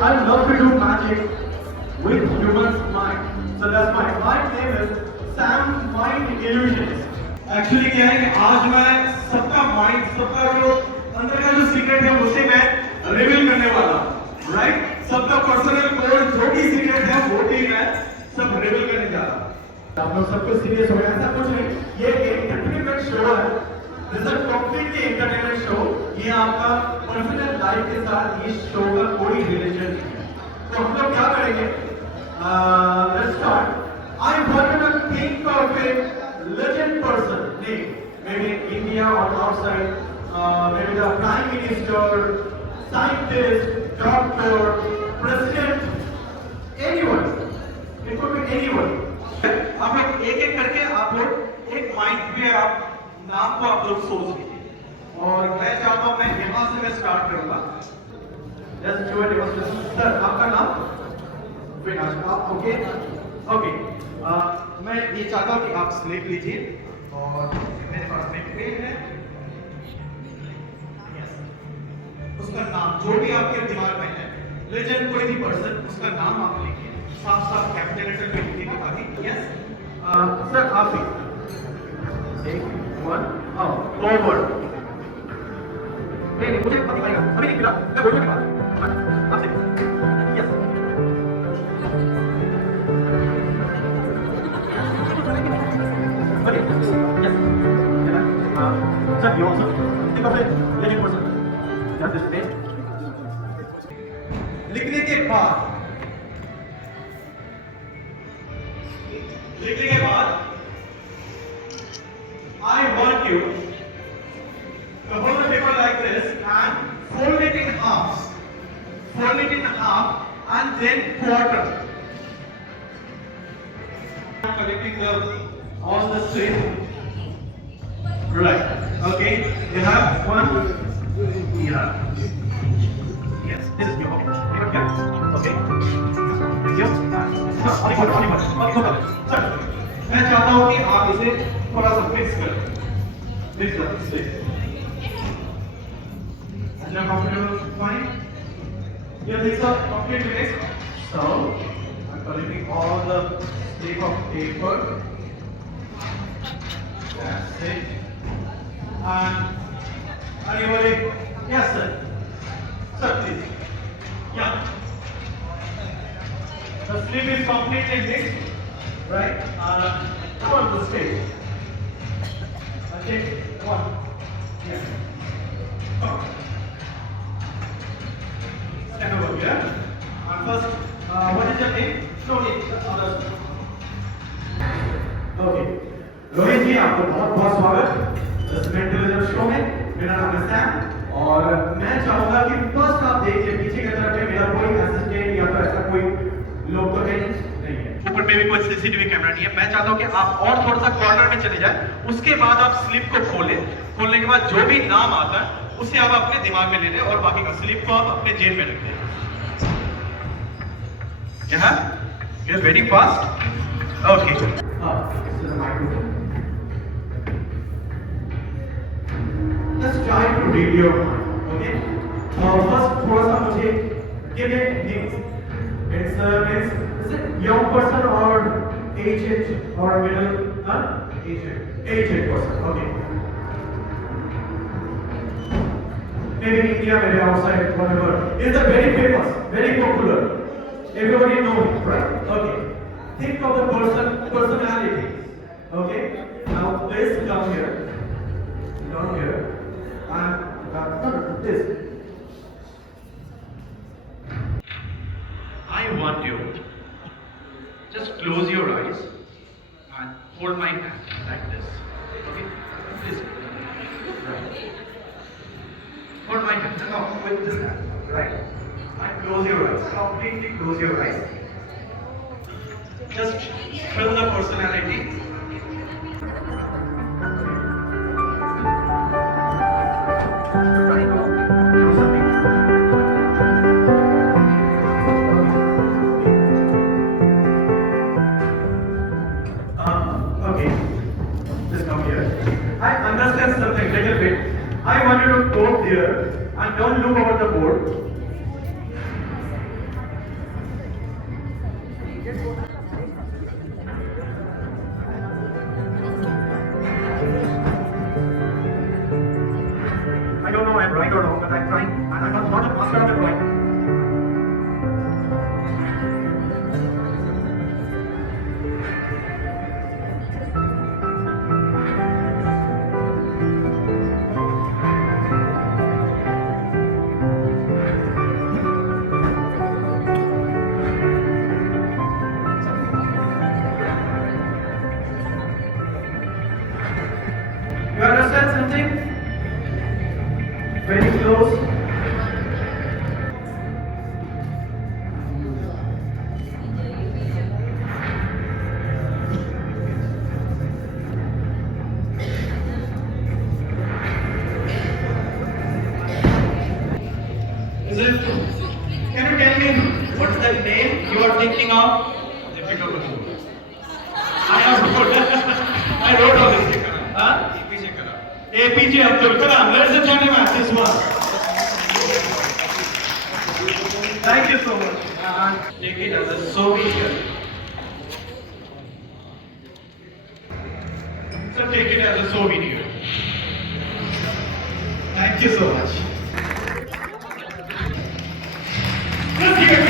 I love to do magic with humans' mind. So that's my name is Sam Mind Illusionist. Actually क्या है कि आज मैं सबका माइंड, सबका जो अंदर का जो सीक्रेट है उसे मैं रिवील करने वाला हूँ, राइट? सबका पर्सनल कोड जो भी सीक्रेट है वो भी मैं सब रिवील करने जा रहा हूँ। आप लोग सबको सीरियस हो गए? ऐसा कुछ नहीं, ये एक एंटरटेनमेंट शो है। This is completely entertainment show. ये आपका पर्सनल लाइफ के साथ इस शो का कोई रिलेशन नहीं है। तो हम लोग क्या करेंगे? Let's start. I want you to think of a legend person, name, maybe in India or outside, maybe the Prime Minister, scientist, doctor, president, anyone. It could be anyone. आप लोग एक एक करके आप लोग एक माइंड पे आप नाम को आप लोग सोच लीजिए और मैं चाहता हूँ मैं यहाँ से मैं स्टार्ट करूँगा। Just do a demonstration. Sir, आपका नाम? विनाश। आप ओके? ओके। मैं ये चाहता हूँ कि आप स्लेट लीजिए और मेरे पास एक पेन है। यस, उसका नाम जो भी आपके दिमाग में है, लेजेंड कोई भी पर्सन, उसका नाम आप लिखिए, साफ साफ कैपिटल लेटर में लिखिए ताकि यस। सर आप ही एक वन फॉरवर्ड। नहीं मुझे पता नहीं, अभी नहीं मिला, मैं बोलने के बाद आपसे yes. Okay. Yes. Sir, you also think of a legend person. Just this page. लिखने के बाद I want you to hold the paper like this and fold it in half. Fold it in half and then quarter. Collecting all the straight. Right. Okay. You have one. Yeah. Yes. This is your okay. Okay. This is your. Sir, मैं चाहता हूँ कि आप इसे थोड़ा सा mix करें. Mix कर straight. Is that comfortable? Fine. Yeah, these are completely mixed. So I'm collecting all the strip of paper. That's it. And anybody? Yes, sir. Sir, please. Yeah. The sleeve is completely mixed, right? Come on to stage. Okay. One. Yes. Come on. Stand over here. And first, what is your name? No name. Others. Okay. Rohit ji आपको बहुत बहुत स्वागत mentalist show में। मेरा नाम है Sam और मैं चाहूंगा कि फर्स्ट आप देखिए पीछे की तरफ में मेरा कोई असिस्टेंट या तो ऐसा कोई लोग तो नहीं है। ऊपर में भी कोई सीसीटीवी कैमरा नहीं है। मैं चाहता हूं कि आप और थोड़ा सा कॉर्नर में चले जाएं, उसके बाद आप स्लिप को खोलें। खोलने के बाद जो भी नाम आता है उसे आप अपने दिमाग में ले लें और बाकी का स्लिप को आप अपने जेब में रख दें। यहाँ you are very fast. Okay. Let's try to read your mind, okay? First, थोड़ा सा मुझे give me names. Is it young person or aged or middle? Aged person. Okay. Maybe in India, maybe outside, whatever. Is very famous, very popular. Everybody knows it, right? Okay. Think of the personality. Okay. Now please come here. Down here. And this. I want you. Just close your eyes and hold my hand like this. Okay? This. Right. Hold my hand. No, with this hand. Right. And close your eyes. Completely close your eyes. Just feel the personality. I understand something little bit. I want you to go there and don't look over the board. I don't know I'm right or wrong, but I'm trying, and I'm not a master of the drawing. You understand something? Very close. Is it? Can you tell me what's the name you are thinking of? I have wrote. I wrote all this. Huh? APJ Abdul Kalam. Ladies and gentlemen, this one. Thank you so much. Take it as a souvenir. So take it as a souvenir. Thank you so much. Let's give it